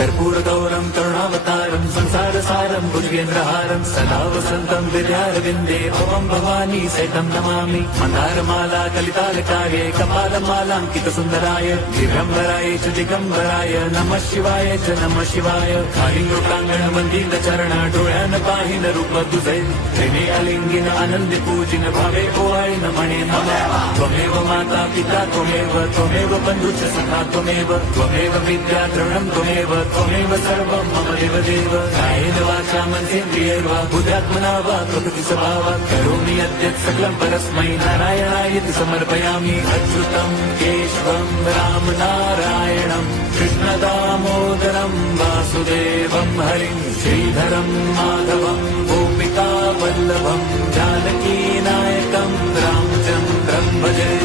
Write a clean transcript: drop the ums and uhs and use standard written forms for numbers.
कर्पूरगौरं करुणावतारं संसारसारं भुजगेन्द्रहारं सदा वसन्तं विद्यारविन्दे भवं भवानी सहितं नमामि मन्दारमाला कलितालकार्ये कपालमालाङ्कितसुन्दराय दिगम्बराय च दिगम्बराय नमः शिवाय च नमः शिवाय कालिङ्गोटाङ्गण वन्दित चरण डोळ्यान पाहिन रूप तुझे प्रेमे अलिंगिन आनंद पूजिन भावे ओवाळीन म्हणे नमः त्वमेव माता पिता त्वमेव बन्धुश्च सखा त्वमेव विद्या द्रवणं त्वमेव सर्वं मम देवदेव कायेन वाचा मनसेन्द्रियैर्वा बुद्ध्यात्मना वा प्रकृति स्वभावात् करोमि यद्यत् सकलं परस्मै नारायणायति समर्पयामि अच्युतं केशवं रामनारायणं कृष्णदामोदरं वासुदेवं हरिं श्रीधरं माधवं गोपिकावल्लभं जानकीनायकं रामचन्द्रं भजे।